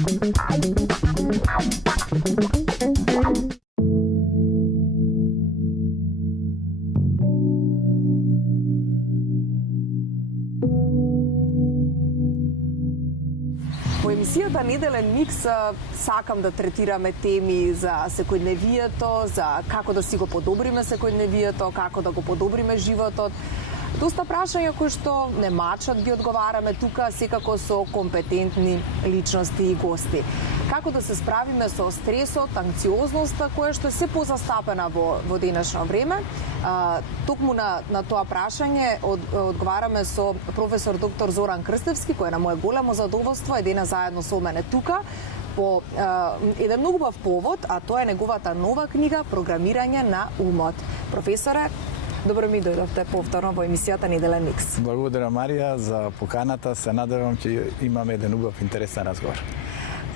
Во емисијата Неделен микс сакам да третираме теми за секојдневието, за како да си го подобриме секојдневието, како да го подобриме животот. Доста прашања кои што не мачат ги одговараме тука, секако со компетентни личности и гости. Како да се справиме со стресот, анксиозноста, која што се позастапена во денешно време. Токму на тоа прашање одговараме со професор доктор Зоран Крстевски, кој е на мое големо задоволство, е денес заедно со мене тука, по еден многу убав повод, а тоа е неговата нова книга Програмирање на умот. Професоре, добро ми дојдовте повторно во емисијата Неделен микс. Благодарам, Марија, за поканата. Се надевам ќе имаме еден убав интересен разговор.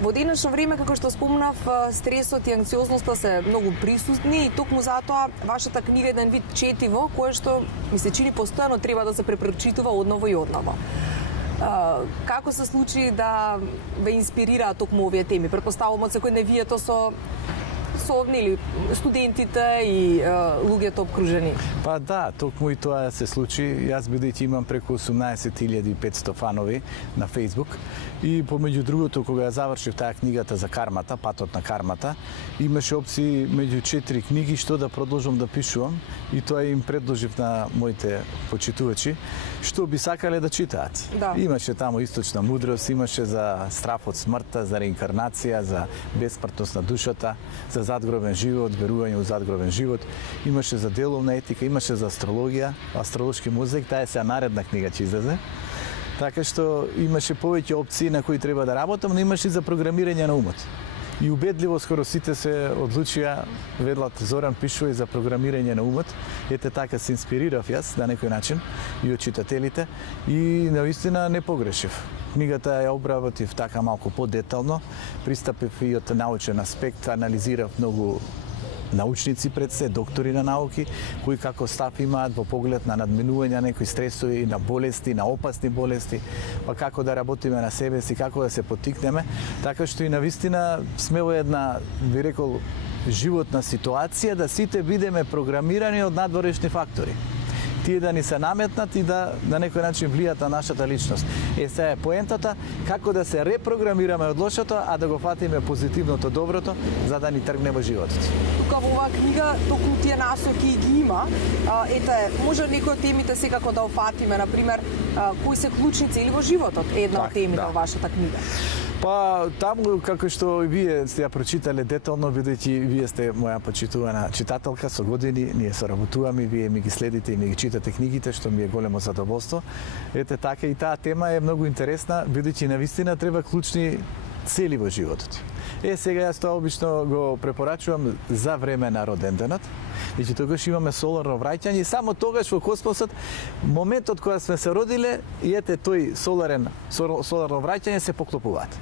Во денешно време, како што спомнав, стресот и анксиозноста се многу присутни и токму затоа вашата книга е еден вид четиво, кое што ми се чини постојано треба да се препрочитува одново и одново. Како се случи да ве инспирираат токму овие теми? Претпоставувам од секојдневието со нели студентите и луѓето обкружени. Па да, токму и тоа се случи. Јас бидејќи имам преку 18.500 фанови на Facebook и помеѓу другото кога ја завршив таа книгата за кармата, патот на кармата, имаше опции меѓу 4 книги што да продолжам да пишувам и тоа им предложив на моите почитувачи што би сакале да читаат. Да. Имаше таму источна мудрост, имаше за страф од смртта, за реинкарнација, за бесмртност на душата, за задгробен живот, верување во задгробен живот, имаше за деловна етика, имаше за астрологија, астролошки музик, таа е сега наредна книга ќе излезе. Така што имаше повеќе опции на кои треба да работам, но имаше и за програмирање на умот. И убедливо скоро сите се одлучија, ведлат Зоран пишува и за програмирање на умот. Ете така се инспирирав јас на некој начин и од читателите и наистина не погрешив. Книгата ја обработив така малку подетално, пристапив и од научен аспект, анализирав многу научници пред се, доктори на науки, кои како став имаат во поглед на надминување на некои стресови, на болести, на опасни болести, па како да работиме на себе си, како да се поттикнеме, така што и навистина сме во една, би рекол, животна ситуација да сите бидеме програмирани од надворешни фактори. Тие да ни се наметнат и да на некој начин влијат на нашата личност. Сега е поентата како да се репрограмираме од лошото, а да го фатиме позитивното, доброто, за да ни тргне во животот. Тука во оваа книга токму тие насоки ги има. Ете, може некои од темите секако да офатиме, например, кои се клучни цели во животот, една од темите во вашата книга. Па таму како што и вие сте ја прочитале детално, бидејќи вие сте моја почитувана читателка со години, ние соработуваме, вие ми ги следите и ми ги читате книгите, што ми е големо задоволство. Ете така и таа тема е многу интересна, бидејќи навистина треба клучни цели во животот. Сега јас тоа обично го препорачувам за време на роденденот. Значи тогаш имаме соларно враќање и само тогаш во космосот моментот кога сме се родиле и ете тој соларно враќање се поклопуваат.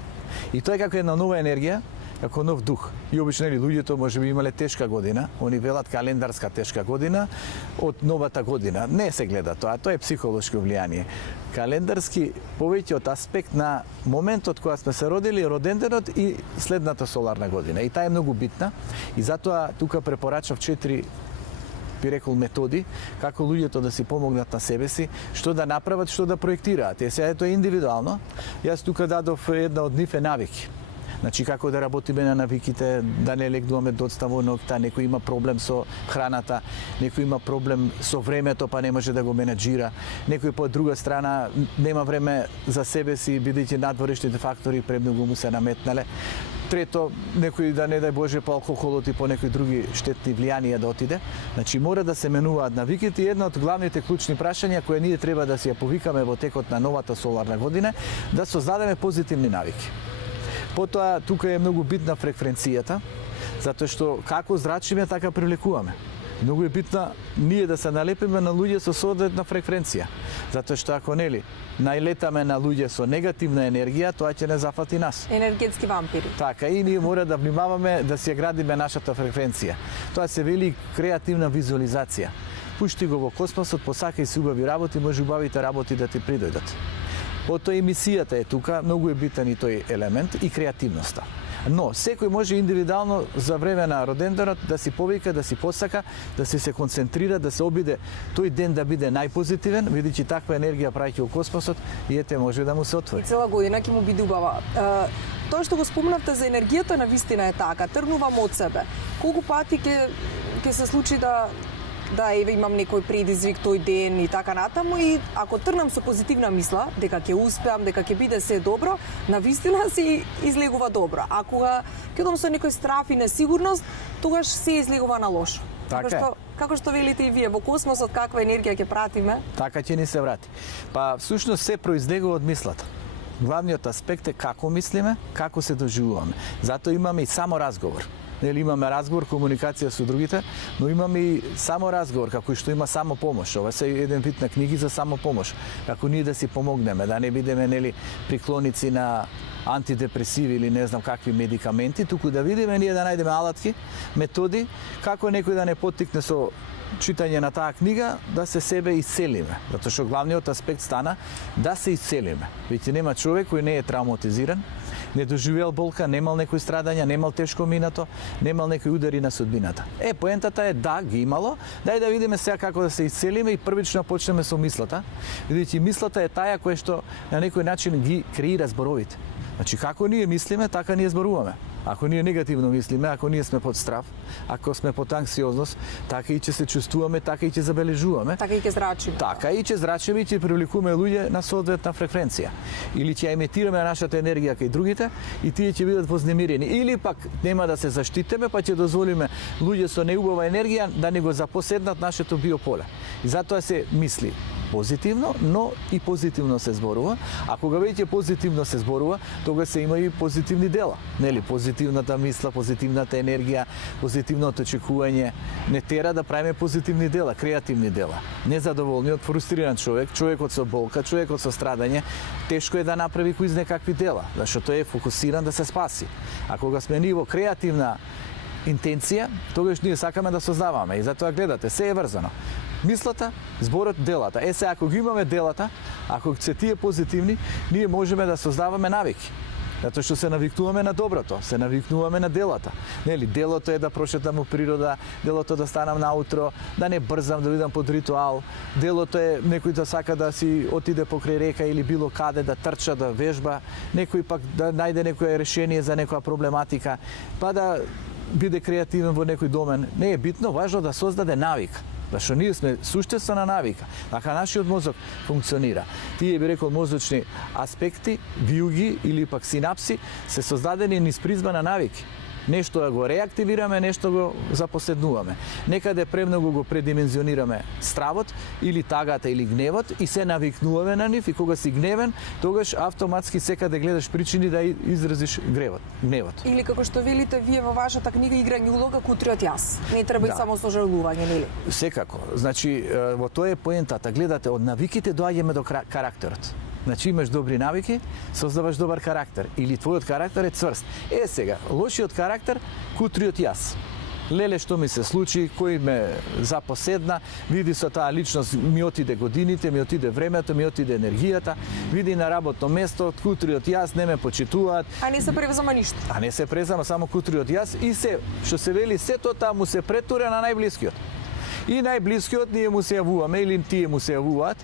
И тоа е како една нова енергија, како нов дух. И обично луѓето можеби имале тешка година, они велат календарска тешка година од новата година. Не се гледа тоа е психолошко влијание. Календарски повеќе од аспект на моментот кога сме се родили, роденденот и следната соларна година. И таа е многу битна и затоа тука препорачав 4 би рекол методи како луѓето да си помогнат на себе си, што да направат, што да проектираат. Сега тоа е индивидуално. Јас тука дадов една од нив е навики. Значи како да работиме на навиките, да не легнуваме доцна во ноќта, некој има проблем со храната, некој има проблем со времето, па не може да го менаџира, некој по друга страна нема време за себе си, бидејќи надворешните фактори премногу му се наметнале. Трето, некој да не дај Боже по алкохолот и по некои други штетни влијанија да отиде. Значи мора да се менуваат навиките и една од главните клучни прашања кои ние треба да си ја повикаме во текот на новата соларна година, да создадеме позитивни навики. Потоа, тука е многу битна фреквенцијата, затоа што како зрачиме, така привлекуваме. Многу е битна ние да се налепиме на луѓе со соодветна фреквенција, затоа што ако нели најлетаме на луѓе со негативна енергија, тоа ќе не зафати нас. Енергетски вампири. Така, и ние мора да внимаваме да си ја градиме нашата фреквенција. Тоа се вели креативна визуализација. Пушти го во космосот, посакај си убави работи, може убавите работи да ти придојдат. Потоа емисијата е тука, многу е битен и тој елемент и креативноста. Но секој може индивидуално за време на роденденот да си повика, да си посака, да се концентрира, да се обиде тој ден да биде најпозитивен, бидејќи таква енергија праќа у космосот и ете може да му се отвори. И цела година ќе му биде убава. Тоа што го спомнавте за енергијата навистина е така, тргнувам од себе. Колку пати ќе се случи да еве имам некој предизвик тој ден и така натаму и ако тргнам со позитивна мисла дека ќе успеам, дека ќе биде се добро, навистина се излегува добро. А кога ќе одам со некој страф и несигурност, тогаш се излегува на лошо. Како што велите и вие, во космосот каква енергија ќе пратиме? Така ќе ни се врати. Па всушност се произлегува од мислата. Главниот аспект е како мислиме, како се доживуваме. Затоа имаме и само разговор. Нели имаме разговор, комуникација со другите, но имаме и само разговор, како и што има само помош. Ова се еден вид на книги за само помош. Како ние да си помогнеме, да не бидеме нели приклоници на антидепресиви или не знам какви медикаменти, туку да видиме ние да најдеме алатки, методи како некој да не поттикне со читање на таа книга да се себе исцелиме. Затоа што главниот аспект стана да се исцелиме. Веќе нема човек кој не е травматизиран, не доживеал болка, немал некои страдања, немал тешко минато, немал некои удари на судбината. Поентата е да, ги имало, дај да видиме сега како да се исцелиме и првично почнеме со мислата, бидејќи мислата е таа која што на некој начин ги креира зборовите. Значи, како ние мислиме, така ние зборуваме. Ако ние негативно мислиме, ако ние сме под страв, ако сме под анксиозност, така и ќе се чувствуваме, така и ќе забележуваме. Така и ќе зрачиме. Така и ќе зрачиме и ќе привлекуваме луѓе на соодветна фреквенција. Или ќе емитираме нашата енергија кај другите и тие ќе бидат вознемирени. Или пак нема да се заштитиме, па ќе дозволиме луѓе со неубава енергија да ни го запоседнат нашето биополе. И затоа се мисли позитивно, но и позитивно се зборува. А кога веќе позитивно се зборува, тога се има и позитивни дела. Нели, позитивната мисла, позитивната енергија, позитивното очекување не тера да правиме позитивни дела, креативни дела. Незадоволниот, фрустриран човек, човекот со болка, човекот со страдање, тешко е да направи кои некакви дела, зашто тој е фокусиран да се спаси. А кога сме ниво креативна интенција, тогаш ние сакаме да создаваме и затоа гледате, се е врзано. Мислата, зборот, делата. Се, ако ги имаме делата, ако се тие позитивни, ние можеме да создаваме навики. Затоа што се навикнуваме на доброто, се навикнуваме на делата. Нели, делото е да прошетам у природа, делото да станам наутро, да не брзам, да видам под ритуал. Делото е некој да сака да си отиде покрај река или било каде да трча, да вежба, некој пак да најде некое решение за некоја проблематика, па да биде креативен во некој домен. Не е битно, важно да создаде навика. Зашто ние сме суштество на навика. Така нашиот мозок функционира. Тие би рекол мозочни аспекти, виуги или пак синапси се создадени низ призма на навики. Нешто да го реактивираме, нешто го запоседнуваме. Некаде премногу го предимензионираме стравот или тагата или гневот и се навикнуваме на нив и кога си гневен, тогаш автоматски секаде гледаш причини да изразиш гневот. Или како што велите вие во вашата книга играње улога кутриот јас. Не треба и само сожалување, нели? Секако. Значи во тоа е поентата. Гледате, од навиките доаѓаме до карактерот. Значи имаш добри навики, создаваш добар карактер или твојот карактер е цврст. Сега, лошиот карактер, кутриот јас. Леле што ми се случи, кој ме запоседна, види со таа личност ми отиде годините, ми отиде времето, ми отиде енергијата, види на работно место, кутриот јас не ме почитуваат. А не се превзема ништо. А не се презама само кутриот јас и се, што се вели, сето таа му се претуре на најблискиот. И најблискиот ние му се јавуваме или тие му се јавуваат.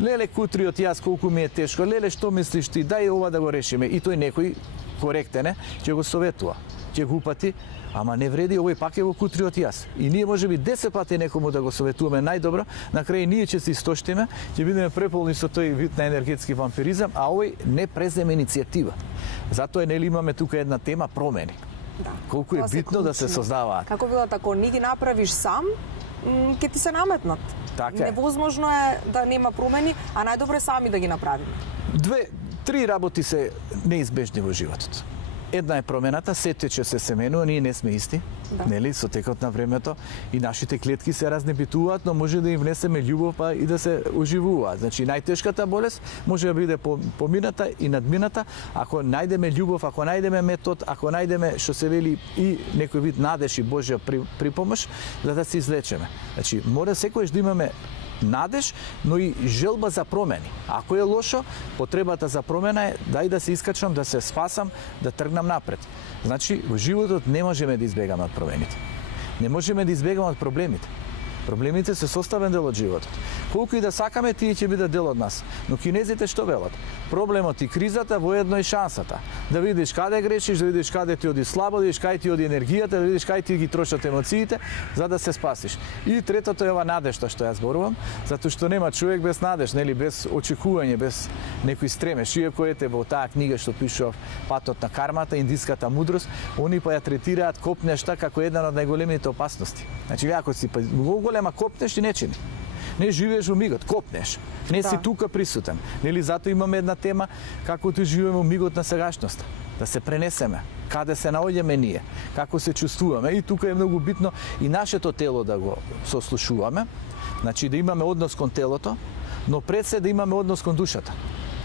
Леле, кутриот јас, колку ми е тешко, леле, што мислиш ти, дај ова да го решиме. И тој некој коректен ќе го советува, ќе го упати, ама не вреди, овој пак е во кутриот јас. И ние можеби 10 пати некому да го советуваме најдобро, на крај ние ќе се истоштиме, ќе бидеме преполни со тој вид на енергетски вампиризам, а овој не преземе иницијатива. Затоа нели имаме тука една тема промени. Да. Колку е битно да се создаваат. Како велат, ако не ги направиш сам, ќе ти се наметнат. Така е. Невозможно е да нема промени, а најдобро е сами да ги направиме. Три работи се неизбежни во животот. Една е промената, се тече, се менува, ние не сме исти, нели, со текот на времето и нашите клетки се разнебитуваат, но може да им внесеме љубов па и да се оживуваат. Значи најтешката болест може да биде помината и надмината ако најдеме љубов, ако најдеме метод, ако најдеме што се вели и некој вид надеж и Божја припомош за да се излечеме. Значи мора секојаш да имаме надеж, но и желба за промени. Ако е лошо, потребата за промена е дај да се искачам, да се спасам, да тргнам напред. Значи, во животот не можеме да избегаме од промените. Не можеме да избегаме од проблемите. Проблемите се составен дел од животот. Колку и да сакаме, тие ќе бидат дел од нас. Но кинезите што велат? Проблемот и кризата воедно и шансата. Да видиш каде грешиш, да видиш каде ти оди слабо, да видиш каде ти оди енергијата, да видиш каде ти ги трошат емоциите, за да се спасиш. И третото е ова надежта што ја зборувам, затоа што нема човек без надеж, нели, без очекување, без некој стремеж. Иако ете во таа книга што пишува Патот на кармата, индиската мудрост, они па ја третираат копнешта како една од најголемите опасности. Значи, ако си голема копнеш и не чини. Не живееш во мигот, копнеш. Не си тука присутен. Нели затоа имаме една тема како ти живееме во мигот на сегашноста. Да се пренесеме, каде се наоѓаме ние, како се чувствуваме. И тука е многу битно и нашето тело да го сослушуваме. Значи да имаме однос кон телото, но пред се да имаме однос кон душата.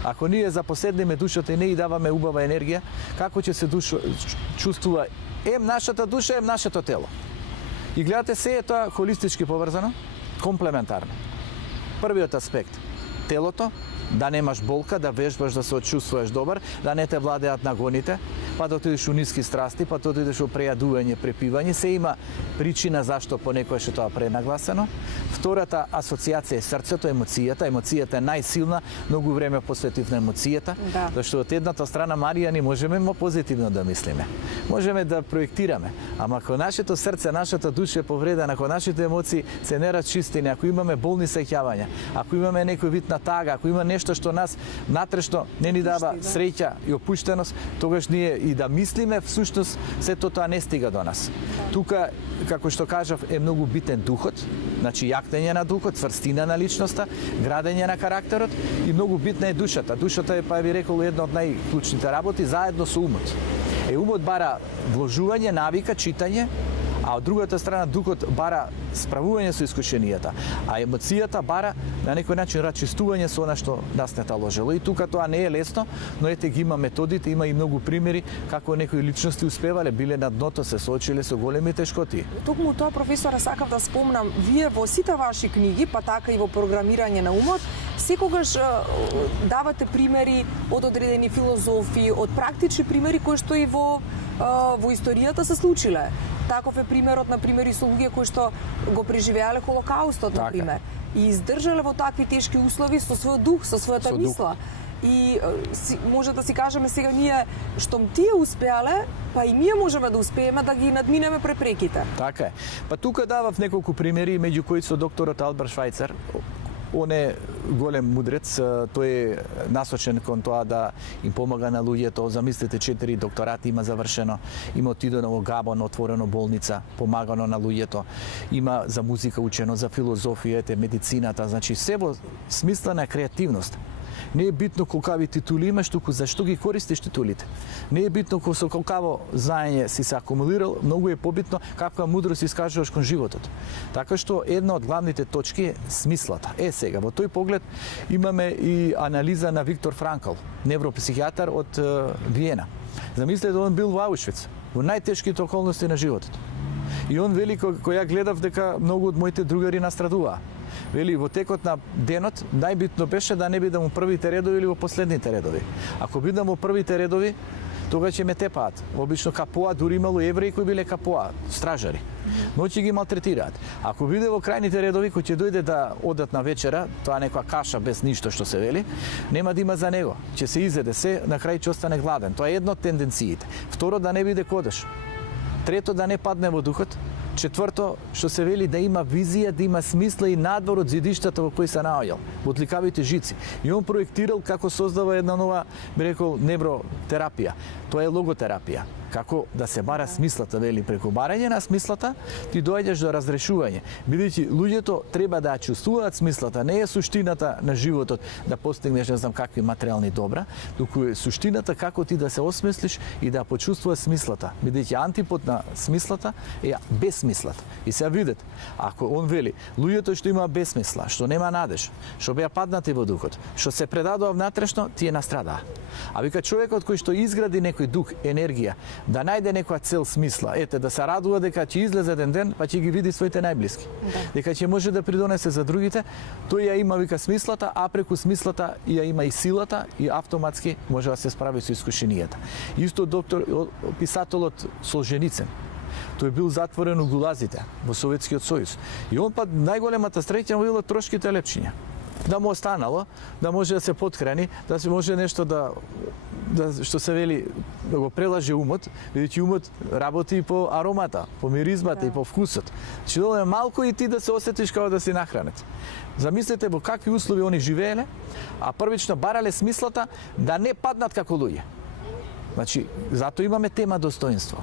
Ако ние запоседнеме душата и не и даваме убава енергија, како ќе се чувствува нашата душа, нашето тело. И гледате, се е тоа холистички поврзано, комплементарно. Првиот аспект, телото, да немаш болка, да вежбаш, да се очувствуваш добар, да не те владеат нагоните, па да отидеш у ниски страсти, па да отидеш у прејадување, препивање, се има причина зашто понекогаш е тоа пренагласено. Втората асоциација е срцето, емоцијата. Емоцијата е најсилна, многу време посветив на емоцијата, зашто од едната страна Марија ни можеме позитивно да мислиме. Можеме да проектираме, ама ако нашето срце, нашата душа е повредена, ако нашите емоции се не расчистени, ако имаме болни сеќавања, ако имаме некој вид на тага, ако има нешто што нас натрешно не ни дава среќа и опуштеност, тогаш ние и да мислиме, всушност сето тоа не стига до нас. Тука, како што кажав, е многу битен духот, значи јактење на духот, цврстина на личноста, градење на карактерот и многу битна е душата. Душата е, па ви рекол, една од најклучните работи заедно со умот. Умот бара вложување, навика, читање, а од другата страна духот бара справување со искушенијата, а емоцијата бара на некој начин расчистување со она што нас не таложело. И тука тоа не е лесно, но ете ги има методите, има и многу примери како некои личности успевале, биле на дното, се соочиле со големи тешкоти. Токму тоа, професоре, сакав да спомнам, вие во сите ваши книги, па така и во програмирање на умот, секогаш давате примери од одредени филозофи, од практични примери кои што и во историјата се случиле. Таков е примерот, например, и со луѓе кои што го преживеале Холокаустот, например, и издржале во такви тешки услови со својот дух, со својата мисла. И може да си кажеме сега ние, штом тие успеале, па и ние можеме да успееме да ги надминеме препреките. Така е. Па тука давав неколку примери, меѓу кои со докторот Алберт Швајцер. Он е голем мудрец, тој е насочен кон тоа да им помага на луѓето. Замислете, 4 докторати има завршено, има отидено во Габон, отворено болница, помагано на луѓето, има за музика учено, за филозофијата, медицината, значи се во смисла на креативност. Не е битно колкави титули имаш, туку зашто ги користиш титулите. Не е битно со колкаво знаење си се акумулирал, многу е побитно каква мудрост искажуваш кон животот. Така што една од главните точки е смислата. Сега, во тој поглед имаме и анализа на Виктор Франкл, невропсихијатар од Виена. Замислете, он бил во Аушвиц, во најтешките околности на животот. И он вели, кој ја гледав дека многу од моите другари настрадуваа. Вели, во текот на денот, најбитно беше да не бидам во првите редови или во последните редови. Ако бидам во првите редови, тога ќе ме тепаат. Обично капоа, дури имало евреи кои биле капоа, стражари. Но ќе ги малтретираат. Ако биде во крајните редови, кој ќе дојде да одат на вечера, тоа некоја каша без ништо што се вели, нема да има за него. Ќе се изеде се, на крај ќе остане гладен. Тоа е едно од тенденциите. Второ, да не биде кодеш. Трето, да не падне во духот. Четврто, што се вели да има визија, да има смисла и надвор од зидиштата во кои се наоѓал, во одликавите жици. И он проектирал како создава една нова, би рекол, невротерапија. Тоа е логотерапија. Како да се бара смислата, вели, преку барање на смислата, ти доаѓаш до разрешување. Бидејќи луѓето треба да чувствуваат смислата, не е суштината на животот да постигнеш не знам какви материјални добра, туку е суштината како ти да се осмислиш и да почувствуваш смислата. Бидејќи антипод на смислата е безсмислата. И се видете, ако он вели, луѓето што има безсмисла, што нема надеж, што беа паднати во духот, што се предадува внатрешно, тие настрадаа. А вика човекот кој што изгради некој дух, енергија, да најде некоја цел, смисла. Ете, да се радува дека ќе излезе еден ден, па ќе ги види своите најблиски. Дека ќе може да придонесе за другите, тој ја има, вика, смислата, а преку смислата ја има и силата и автоматски може да се справи со искушенијата. Исто писателот Солженицин. Тој бил затворен у гулазите во Советскиот сојуз. И он па најголемата среќа му била трошките лепчиња. Да му останало, да може да се потхрани, да се може нешто да што се вели, да го прелаже умот, бидејќи умот работи и по аромата, по миризмата и по вкусот. Значи доволно малку и ти да се осетиш како да си нахранет. Замислете во какви услови они живееле, а првично барале смислата да не паднат како луѓе. Значи, затоа имаме тема достоинство.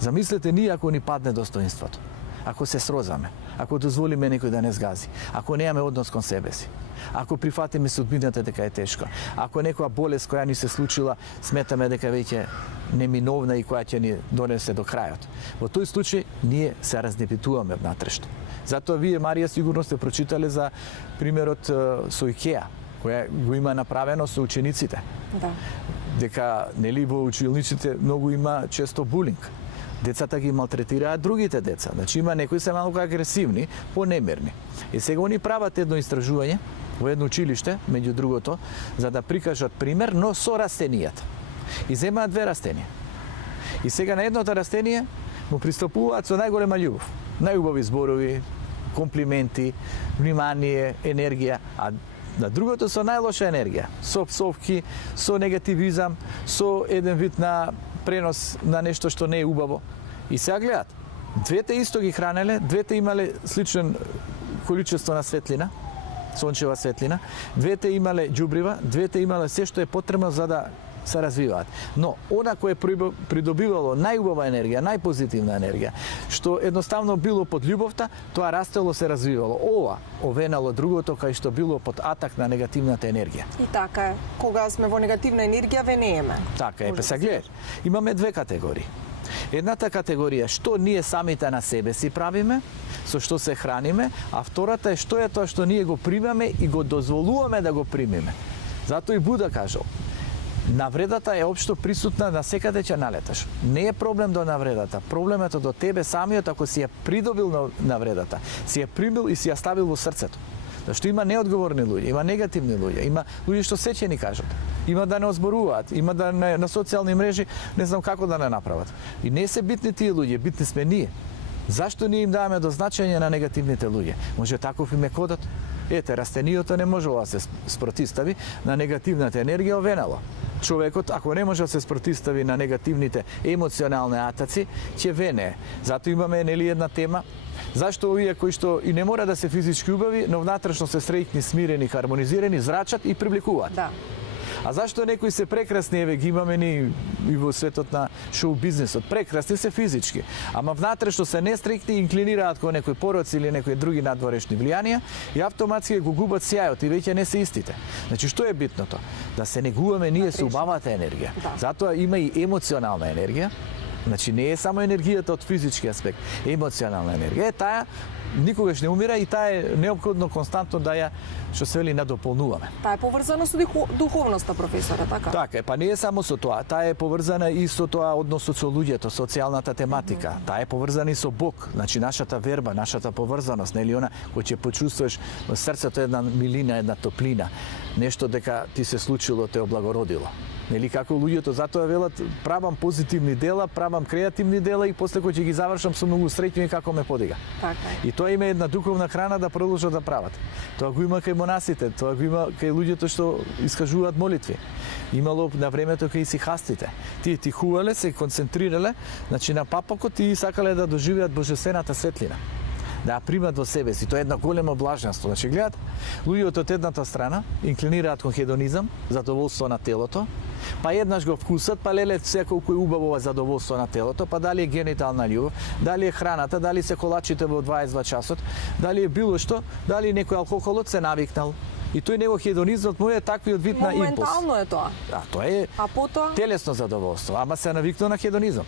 Замислете ние ако ни падне достоинството, ако се срозаме, ако дозволиме некој да не згази, ако немаме однос кон себе си, ако прифатиме судбината дека е тешка, ако некоја болест која ни се случила сметаме дека веќе неминовна и која ќе ни донесе до крајот. Во тој случај ние се разнепитуваме внатрешно. Затоа вие, Марија, сигурно сте прочитале за примерот со Икеа, која го има направено со учениците. Да. Дека нели во училниците многу има често булинг. Децата ги малтретираат другите деца. Значи има некои се малку агресивни, понемерни. И сега они прават едно истражување во едно училиште, меѓу другото, за да прикажат пример, но со растенијата. И земаат две растенија. И сега на едното растение му пристапуваат со најголема љубов. Најубави зборови, комплименти, внимание, енергија, а на другото со најлоша енергија, со псовки, со негативизам, со еден вид на пренос на нешто што не е убаво. И сега гледат, двете исто ги хранеле, двете имале сличен количество на светлина, сончева светлина, двете имале џубрива, двете имале се што е потребно за да се развиваат. Но она кое придобивало најубава енергија, најпозитивна енергија, што едноставно било под љубовта, тоа растело, се развивало. Ова овенало другото кај што било под атак на негативната енергија. И така е. Кога сме во негативна енергија, венееме. Така е. Па се гледа. Имаме две категории. Едната категорија што ние самите на себе си правиме, со што се храниме, а втората е што е тоа што ние го примаме и го дозволуваме да го примиме. Затоа и Буда кажал, навредата е општо присутна на секаде ќе налеташ. Не е проблем до навредата, проблемот е до тебе самиот ако си ја придобил навредата, си ја примил и си ја ставил во срцето. Зашто има неодговорни луѓе, има негативни луѓе, има луѓе што се ќе ни кажат, има да не озборуваат, има да на социјални мрежи не знам како да не направат. И не се битни тие луѓе, битни сме ние. Зашто ние им даваме до значење на негативните луѓе? Може таков им е кодот? Ете, растенијото не можело да се спротистави на негативната енергија, овенало. Човекот, ако не може да се спротистави на негативните емоционални атаци, ќе венее. Зато имаме нели една тема, зашто овие кои што и не мора да се физички убави, но внатрешно се среќни, смирени, хармонизирани, зрачат и привлекуваат. Да. А зашто некои се прекрасни, еве ги имаме ни и во светот на шоу бизнисот, прекрасни се физички, ама внатрешно се нестрикни и инклинираат кон некои пороци или некои други надворешни влијанија и автоматски го губат сјајот и веќе не се истите. Значи што е битното? Да се негуваме ние со убавата енергија. Да. Затоа има и емоционална енергија. Значи не е само енергијата од физички аспект, емоционална енергија. Таа никогаш не умира и таа е неопходно константно да ја, што се вели, надополнуваме. Таа е поврзана со духовноста, професоре, така? Така е, па не е само со тоа, таа е поврзана и со тоа односот со луѓето, социјалната тематика. Таа е поврзана и со Бог, значи нашата верба, нашата поврзаност, нели она кој ќе почувствуваш во срцето една милина, една топлина, нешто дека ти се случило, те облагородило. Нели како луѓето затоа велат правам позитивни дела, правам креативни дела и после кој ќе ги завршам сум многу среќен како ме подига. Така е. И тоа има една духовна храна да продолжат да прават. Тоа го има кај монасите, тоа го има кај луѓето што искажуваат молитви. Имало на времето кај сихастите. Тие тихувале, се концентрирале, значи на папокот и сакале да доживеат божествената светлина. Да ја примат во себе си. Тоа е едно големо блаженство. Значи гледат, луѓето од едната страна инклинираат кон хедонизам, задоволство на телото, па еднаш го вкусат, па леле секолку е убаво задоволство на телото, па дали е генитална љубов, дали е храната, дали се колачите во 22 часот, дали е било што, дали некој алкохолот се навикнал. И тој него хедонизмот му е таквиот вид на импулс. Моментално е тоа. Да, тоа е а потоа телесно задоволство, ама се навикнал на хедонизам.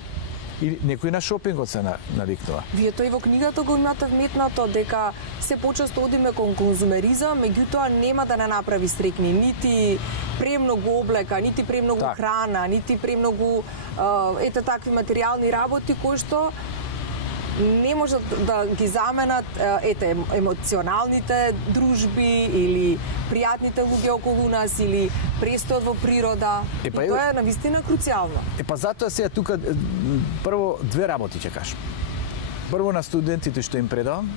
И некои на шопингот се навикнува. Вие тој во книгата го имате вметнато дека се почесто одиме кон конзумеризам, меѓутоа нема да не направи стрекни нити премногу облека, нити премногу храна, нити премногу ете такви материјални работи кои што не можат да ги заменат емоционалните дружби или пријатните луѓе околу нас или престојот во природа. И тоа е навистина круцијално. Затоа сега тука прво две работи ќе кажам. Прво на студентите што им предавам,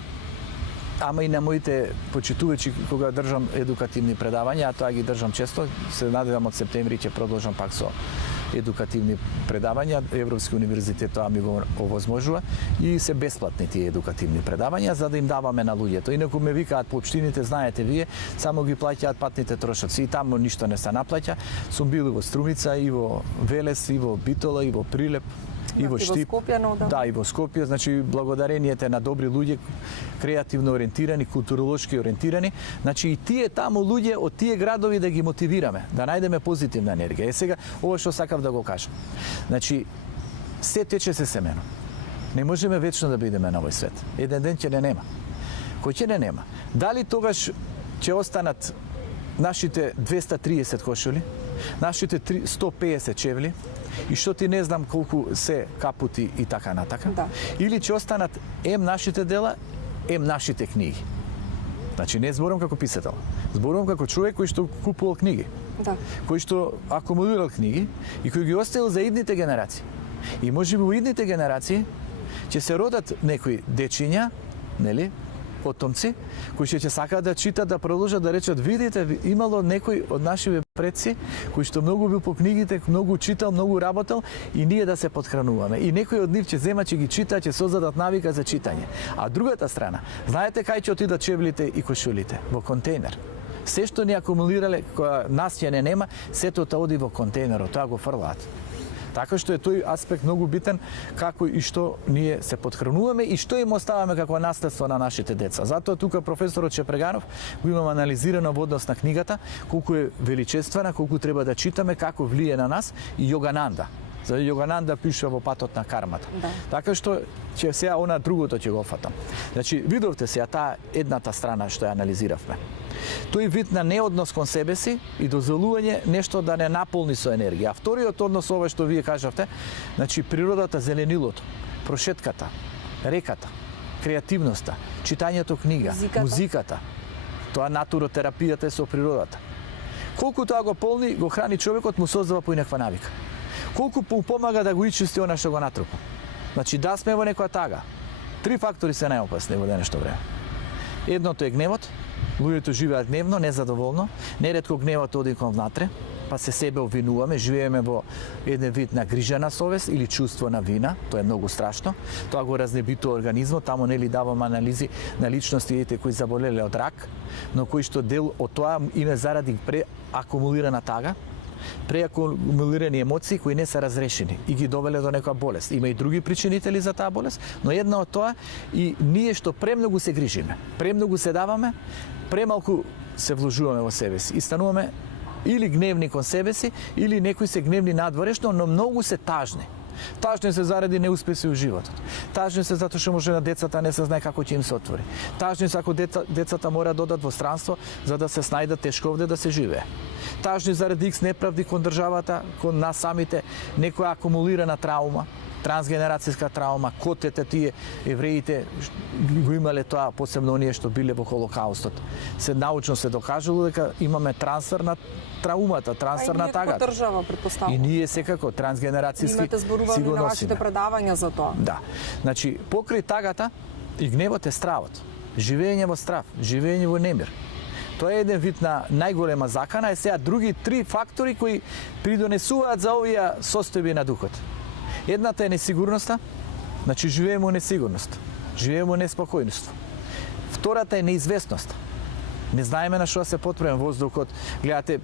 ама и на моите почитувачи кога држам едукативни предавања, а тоа ги држам често, се надевам од септември ќе продолжам пак со едукативни предавања, Европски универзитет тоа ми го овозможува и се бесплатни тие едукативни предавања за да им даваме на луѓето. Инаку ме викаат по општините, знаете вие, само ги плаќаат патните трошоци и таму ништо не се наплаќа. Сум бил во Струмица, и во Велес, и во Битола, и во Прилеп, и во Штип. Да, и во Скопје, значи благодарението на добри луѓе, креативно ориентирани, културолошки ориентирани, значи и тие таму луѓе од тие градови да ги мотивираме, да најдеме позитивна енергија. Сега ова што сакав да го кажам. Значи се тече се семено. Не можеме вечно да бидеме на овој свет. Еден ден ќе не нема. Кој ќе не нема? Дали тогаш ќе останат нашите 230 кошули, нашите 150 чевли, и што ти не знам колку се капути и така натака, да. Или ќе останат нашите дела, нашите книги. Значи не зборам како писател, зборам како човек кој што купувал книги, да. Кој што акумулирал книги и кој ги оставил за идните генерации. И можеби во идните генерации ќе се родат некои дечиња, нели, потомци, кои ќе сакаат да читат, да продолжат да речат, видите, имало некој од нашиве предци, кој што многу бил по книгите, многу читал, многу работел и ние да се подхрануваме. И некој од нив ќе зема, ќе ги чита, ќе создадат навика за читање. А другата страна, знаете кај ќе отидат чевлите и кошулите? Во контейнер. Се што ни акумулирале, која нас ќе не нема, сето тоа оди во контейнерот, тоа го фрлаат. Така што е тој аспект многу битен, како и што ние се подхрануваме и што им оставаме како наследство на нашите деца. Затоа тука професорот Чепреганов го имам анализирано во однос на книгата, колку е величествена, колку треба да читаме, како влие на нас и Јогананда. За Јогананда пише во Патот на кармата. Да. Така што ќе сега она другото ќе го фатам. Значи видовте сега таа едната страна што ја анализиравме. Тој вид на неоднос кон себе си и дозволување нешто да не наполни со енергија. А вториот однос ова што вие кажавте, значи природата, зеленилото, прошетката, реката, креативноста, читањето книга, музиката, тоа натуротерапијата е со природата. Колку тоа го полни, го храни човекот, му создава поинаква навика. Колку помага да го ичисти она што го натрупа. Значи да сме во некоја тага. 3 фактори се најопасни во денешно време. Едното е гневот. Луѓето живеат гневно, незадоволно. Неретко гневот оди кон внатре, па се себе обвинуваме, живееме во еден вид на грижана совест или чувство на вина, тоа е многу страшно. Тоа го разнебитува организмот, таму нели давам анализи на личности кои заболеле од рак, но кои што дел од тоа име заради преакумулирана тага, преакумулирани емоции кои не се разрешени и ги довеле до некоја болест. Има и други причинители за таа болест, но една од тоа и ние што премногу се грижиме, премногу се даваме, премалку се вложуваме во себе си и стануваме или гневни кон себе си, или некои се гневни надворешно, но многу се тажни. Тажни се заради неуспеси во животот. Тажни се затоа што може на децата не се знае како ќе им се отвори. Тажни се ако децата мора да одат во странство за да се снајдат тешко овде да се живее. Тажни заради икс неправди кон државата, кон нас самите, некоја акумулирана траума, трансгенерацијска траума, котете тие евреите го имале тоа, посебно оние што биле во Холокаустот. Се научно се докажало дека имаме трансфер на траумата, трансфер на тагата. И ние како држава, претпоставувам. И ние секако трансгенерацијски имате зборували на вашите предавања за тоа. Да. Значи, покрај тагата и гневот е стравот. Живење во страв, живење во немир. Тоа е еден вид на најголема закана, е сега други 3 фактори кои придонесуваат за овие состојби на духот. Едната е несигурноста, значи живееме во несигурност, живееме во неспокојност. Втората е неизвестност. Не знаеме на што се потпреме воздухот. Гледате,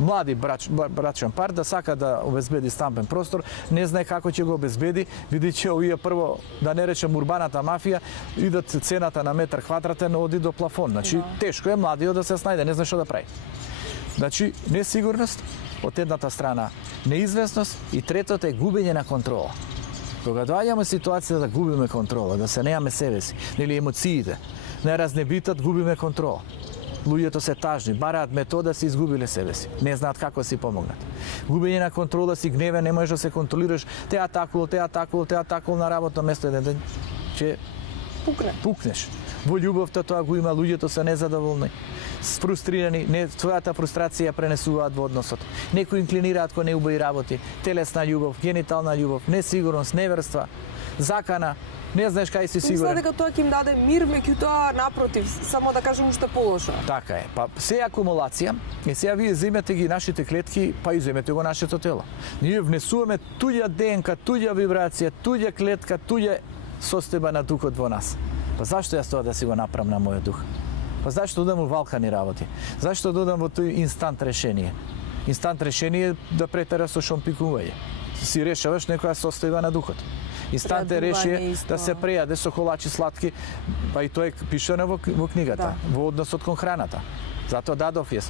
млади брачен пар да сака да обезбеди стампен простор, не знае како ќе го обезбеди, бидејќи овие прво, да не речем урбаната мафија, идат цената на метар квадратен оди до плафон. Значи тешко е младиот да се снајде, не знае што да прави. Значи несигурност од едната страна, неизвестност и третото е губење на контрола. Кога доаѓаме ситуација да губиме контрола, да се неаме себе си, или емоциите, не разнебитат, губиме контрола. Луѓето се тажни, бараат метода да се изгубиле себе си, не знаат како си помогнат. Губење на контрола, си гневе, не можеш да се контролираш, те атакувал на работно место еден ден, че пукнеш. Во љубовта тоа го има, луѓето се незадоволни, фрустрирани, својата фрустрација пренесуваат во односот. Некои инклинираат кон неубави работи, телесна љубов, генитална љубов, несигурност, неверства, закана, не знаеш кај си сигурен. Мислам дека тоа ќе им даде мир, меѓутоа напротив, само да кажам уште полошо. Така е. Па се акумулација, и сега вие земете ги нашите клетки, па и земете го нашето тело. Ние внесуваме туѓа ДНК, туѓа вибрација, туѓа клетка, туѓа состојба на духот во нас. Па зашто јас тоа да си го направам на мојот дух? Па зашто додам во валкани работи? Зашто додам во тој инстант решение? Инстант решение да претера со шомпикување. Си решаваш некоја состојба на духот. Инстант решие да се прејаде со колачи сладки, па и тоа е пишано во книгата, во односот кон храната. Затоа дадов јас.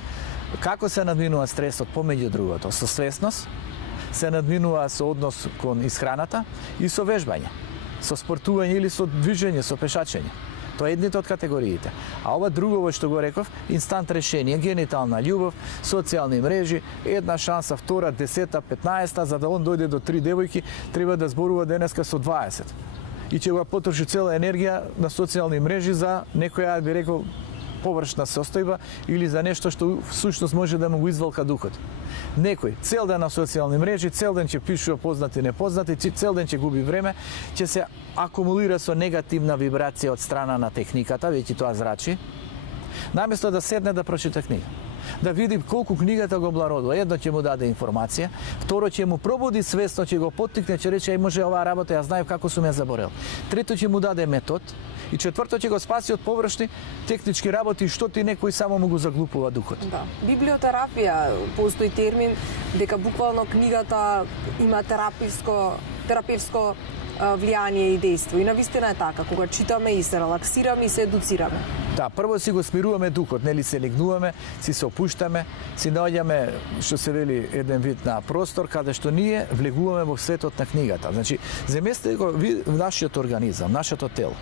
Како се надминува стресот помеѓу другото? Со свесност, се надминува со однос кон исхраната и со вежбање, со спортување или со движење, со пешачење. Тоа е едните од категориите. А ова друго што го реков, инстант решение, генитална љубов, социјални мрежи, една шанса, втора, 10-та, 15-та, за да он дојде до 3 девојки, треба да зборува денеска со 20. И ќе го потроши цела енергија на социјални мрежи за некоја, би рекол, површна состојба или за нешто што всушност може да му го извалка духот. Некој цел ден на социјални мрежи, цел ден ќе пишува познати и непознати, цел ден ќе губи време, ќе се акумулира со негативна вибрација од страна на техниката, веќе тоа зрачи, наместо да седне да прочита книга. Да види колку книгата го облагородува. Едно ќе му даде информација, второ ќе му пробуди свесно, ќе го поттикне, ќе рече, може оваа работа, ја знаев како сум ја заборел. Трето ќе му даде метод и четврто ќе го спаси од површни технички работи што ти некој само му го заглупува духот. Да. Библиотерапија, постои термин дека буквално книгата има терапевско влијание и дејство. И навистина е така, кога читаме и се релаксираме и се едуцираме. Да, прво си го смируваме духот, нели се легнуваме, си се опуштаме, си наоѓаме, што се вели, еден вид на простор каде што ние влегуваме во светот на книгата. Значи, земесте го нашиот организам, нашето тело.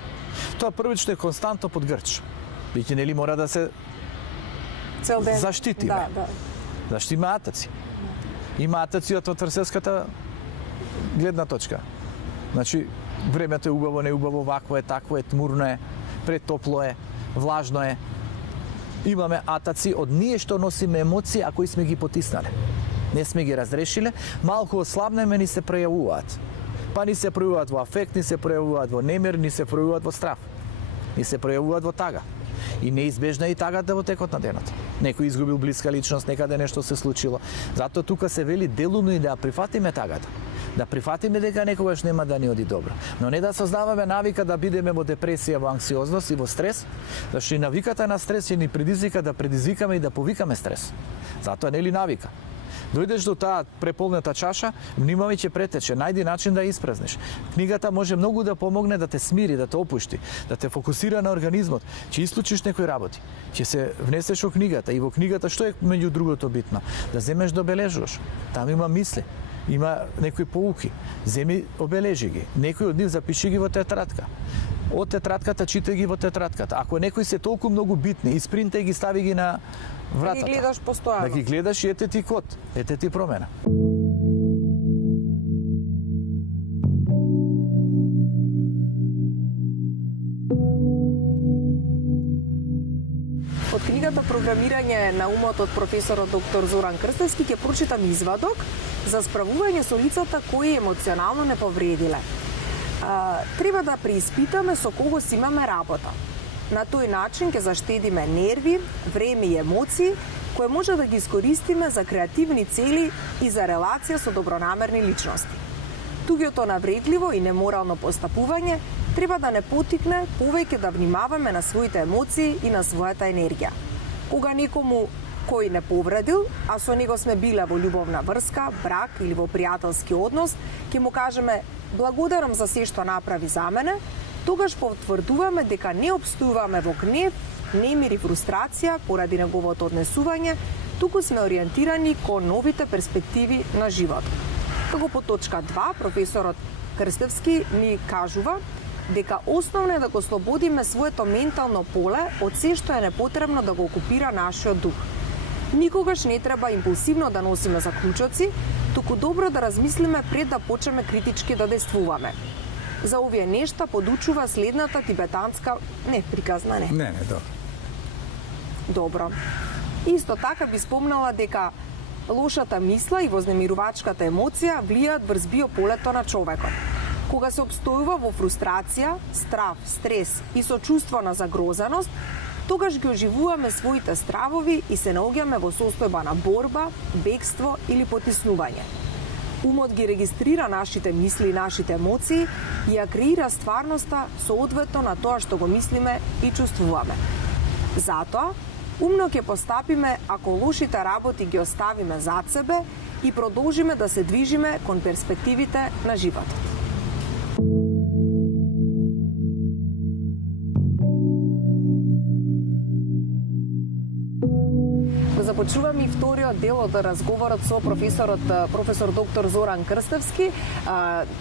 Тоа првично е константно под грч. Биќе нели мора да се заштитиме. Зашто има атаци. Има атаци од тврселската гледна точка. Значи, времето е убаво, не убаво, вакво е, такво е, тмурно е, претопло е, влажно е. Имаме атаци од ние што носиме емоции, а кои сме ги потиснале. Не сме ги разрешиле, малку ослабнеме, ни се пројавуваат. Па ни се пројавуваат во афект, ни се пројавуваат во немир, ни се пројавуваат во страв. Ни се пројавуваат во тага. И неизбежна е и тагата во текот на денот. Некој изгубил блиска личност, некаде нешто се случило. Затоа тука се вели делумно и да прифатиме тагата. Да прифатиме дека некогаш нема да ни оди добро. Но не да создаваме навика да бидеме во депресија, во анксиозност и во стрес, зашто и навиката на стрес ќе ни предизвика да предизвикаме и да повикаме стрес. Затоа нели навика. Дојдеш до таа преполнета чаша, внимавај ќе претече, најди начин да ја испразниш. Книгата може многу да помогне да те смири, да те опушти, да те фокусира на организмот, ќе исклучиш некои работи, ќе се внесеш во книгата и во книгата што е меѓу другото битно? Да земеш да обележуваш. Таму има мисли, има некои поуки. Земи, обележи ги. Некои од нив запиши ги во тетрадка. Од тетрадката читај ги во тетрадката. Ако некои се толку многу битни, испринтај ги, стави ги на вратата. Да ги гледаш постојано. Да ги гледаш и ете ти код, ете ти промена. Од книгата Програмирање на умот од професорот доктор Зоран Крстевски ќе прочитам извадок за справување со лицата кои емоционално не повредиле. Треба да преиспитаме со кого си имаме работа. На тој начин ќе заштедиме нерви, време и емоции, кои може да ги искористиме за креативни цели и за релација со добронамерни личности. Туѓото навредливо и неморално постапување треба да не потикне повеќе да внимаваме на своите емоции и на својата енергија. Кога некому кој не повредил, а со него сме биле во љубовна врска, брак или во пријателски однос, ќе му кажеме благодарам за се што направи за мене, тогаш потврдуваме дека не обстојуваме во гнев, немир и фрустрација поради неговото однесување, туку сме ориентирани кон новите перспективи на животот. Како по точка 2, професорот Крстевски ни кажува дека основно е да го слободиме своето ментално поле од се што е непотребно да го окупира нашиот дух. Никогаш не треба импулсивно да носиме заклучоци, туку добро да размислиме пред да почнеме критички да действуваме. За овие нешта подучува следната тибетанска приказна. Не, добро. Добро. Исто така би спомнала дека лошата мисла и вознемирувачката емоција влијаат врз биополето на човекот. Кога се обстојува во фрустрација, страв, стрес и со чувство на загрозаност, тогаш ги оживуваме своите стравови и се наоѓаме во состојба на борба, бегство или потиснување. Умот ги регистрира нашите мисли и нашите емоции и ја креира стварноста соодветно на тоа што го мислиме и чувствуваме. Затоа, умно ќе постапиме ако лошите работи ги оставиме зад себе и продолжиме да се движиме кон перспективите на животот. Започуваме и вториот дел од разговорот со професор доктор Зоран Крстевски.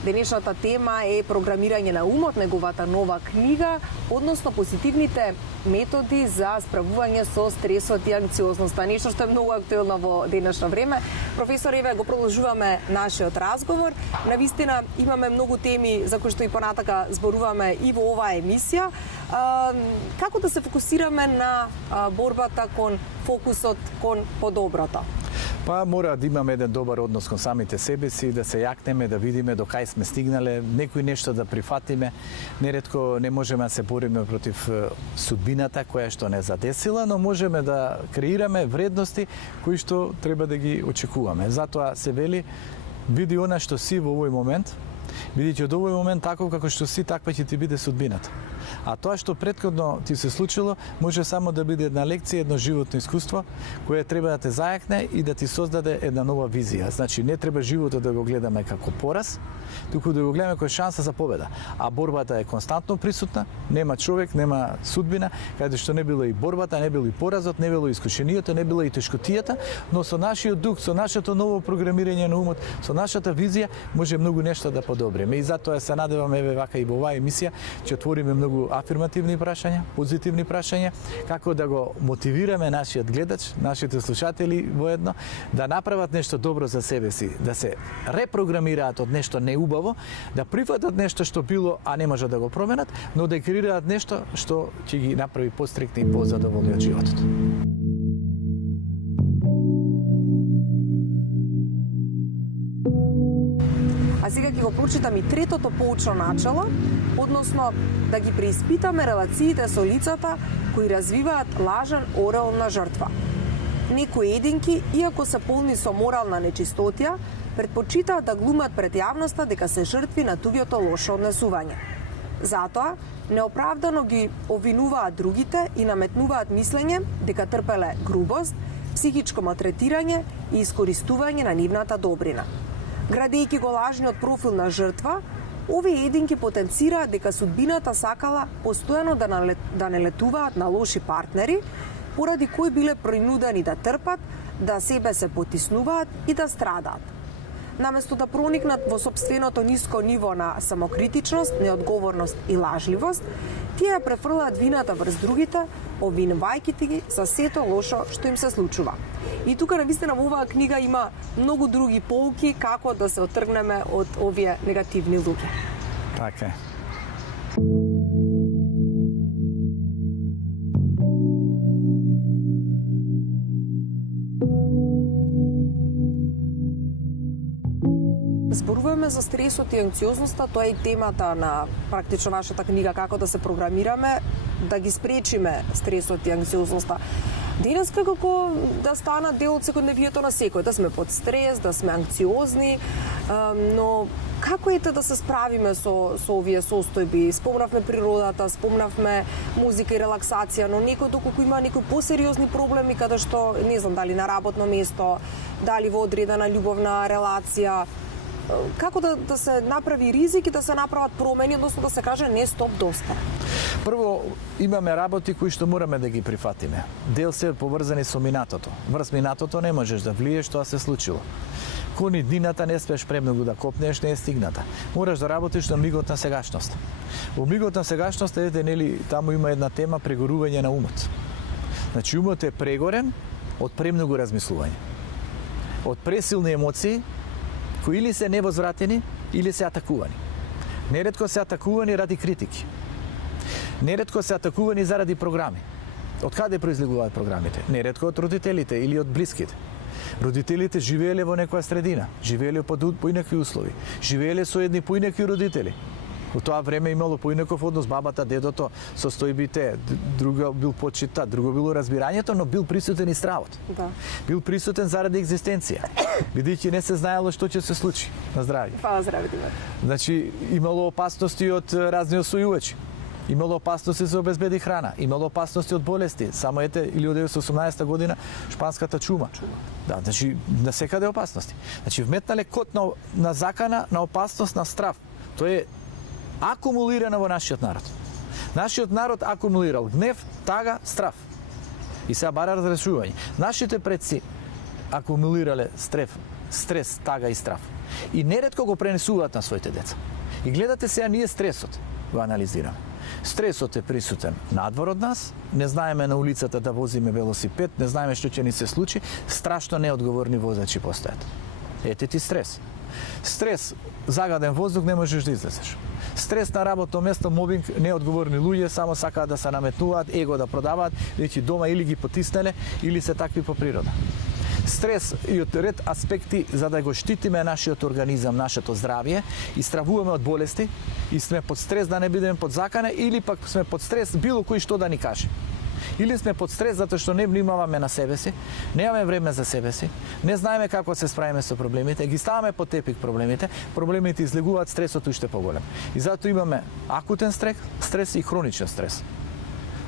Денешната тема е програмирање на умот, неговата нова книга, односно позитивните методи за справување со стресот и анксиозноста, нешто што е многу актуелно во денешно време. Професор, еве го продолжуваме нашиот разговор. Навистина имаме многу теми за кои што и понатака зборуваме и во оваа емисија. Како да се фокусираме на борбата кон фокусот кон подоброто? Па мора да имаме еден добар однос кон самите себе си, да се јакнеме, да видиме до кај сме стигнале, некои нешто да прифатиме. Неретко не можеме да се бориме против судбината која што не задесила, но можеме да креираме вредности кои што треба да ги очекуваме. Затоа се вели, види она што си во овој момент, бидејќи од овој момент таков како што си, таква ќе ти биде судбината. А тоа што претходно ти се случило, може само да биде една лекција, едно животно искуство, кое треба да те зајакне и да ти создаде една нова визија. Значи, не треба животот да го гледаме како пораз, туку да го гледаме како шанса за победа. А борбата е константно присутна, нема човек, нема судбина, каде што не било и борбата, не било и поразот, не било и искушенијата, не било и тешкотијата, но со нашиот дух, со нашето ново програмирање на умот, со нашата визија, може многу нешто да подобриме. И затоа се надеваме еве вака и во оваа емисија, ќе отвориме многу афирмативни прашања, позитивни прашања, како да го мотивираме нашиот гледач, нашите слушатели воедно, да направат нешто добро за себе си, да се репрограмираат од нешто неубаво, да прифатат нешто што било, а не може да го променат, но да креираат нешто што ќе ги направи пострекни и позадоволни од животот. А сега ќе го прочитам и третото поучно начало, односно да ги преиспитаме релациите со лицата кои развиваат лажен ореол на жртва. Некои единки, иако се полни со морална нечистотија, предпочитаат да глумат пред јавноста дека се жртви на туѓото лошо однесување. Затоа, неоправдано ги обвинуваат другите и наметнуваат мислење дека трпеле грубост, психичко малтретирање и искористување на нивната добрина. Градејќи го лажниот профил на жртва, овие единки потенцираат дека судбината сакала постојано да не летуваат на лоши партнери, поради кои биле принудени да трпат, да себе се потиснуваат и да страдаат. Наместо да проникнат во сопственото ниско ниво на самокритичност, неодговорност и лажливост, тие ја префрлаат вината врз другите, обвинувајќи ги за сето лошо што им се случува. И тука навистина во оваа книга има многу други поуки како да се отргнеме од овие негативни луѓе. Така е. Зборуваме за стресот и анксиозноста, тоа е и темата на практично вашата книга како да се програмираме, да ги спречиме стресот и анксиозноста. Денеска како да станат дел од секојдневието на секој, да сме под стрес, да сме анксиозни, но како ете да се справиме со овие состојби? Спомнавме природата, спомнавме музика и релаксација, но некој доколку има некои посериозни проблеми каде што не знам дали на работно место, дали во одредена љубовна релација, како да се направи ризик и да се направат промени, односно да се каже не, стоп, доста? Прво, имаме работи кои што мораме да ги прифатиме. Дел се поврзани со минатото. Врз минатото не можеш да влиеш, тоа се случило. Кони днината не спеш премногу да копнеш, не е стигната. Мораш да работиш на мигот на сегашност. Во мигот на сегашност, едете, нели, таму има една тема прегорување на умот. Значи, умот е прегорен од премногу размислување. Од пресилни емоции, кои или се невозвратени, или се атакувани. Неретко се атакувани ради критики. Неретко се атакувани заради програми. Од каде произлегуваат програмите? Неретко од родителите или од блиските. Родителите живееле во некоја средина, живееле под поинакви услови, живееле со едни поинакви родители. Во тоа време имало поинаков однос бабата, дедото, состојбите, друго бил почитат, друго било разбирањето, но бил присутен и стравот. Да. Бил присутен заради екзистенција, бидејќи не се знаело што ќе се случи. На здравје. Фала здравје, Димитар. Значи, имало опасности од разни освојувачи. Имало опасности за обезбеди храна, имало опасности од болести. Само ете 1918 година шпанската чума. Да, значи на секаде опасности. Значи вметнале код на закана, на опасност, на страв. Тоа е акумулирано во нашиот народ. Нашиот народ акумулирал гнев, тага, страв. И сега бара разрешување. Нашите предци акумулирале стрес, тага и страв. И неретко го пренесуваат на своите деца. И гледате сега ние стресот го анализираме. Стресот е присутен надвор од нас, не знаеме на улицата да возиме велосипед, не знаеме што ќе ни се случи, страшно неодговорни возачи постојат. Ете ти стрес. Стрес, загаден воздух, не можеш да излезеш. Стрес на работно место, мобинг, неодговорни луѓе, само сакаат да се наметнуваат, его да продаваат, веќе дома или ги потиснеле, или се такви по природа. Стрес и од ред аспекти за да го штитиме нашиот организам, нашето здравје и стравуваме од болести и сме под стрес да не бидеме под закана или пак сме под стрес било кој што да ни каже. Или сме под стрес затоа што не внимаваме на себе си, немаме време за себе си, не знаеме како се справиме со проблемите, ги ставаме под тепик проблемите излегуваат, стресот уште поголем. И затоа имаме акутен стрес и хроничен стрес.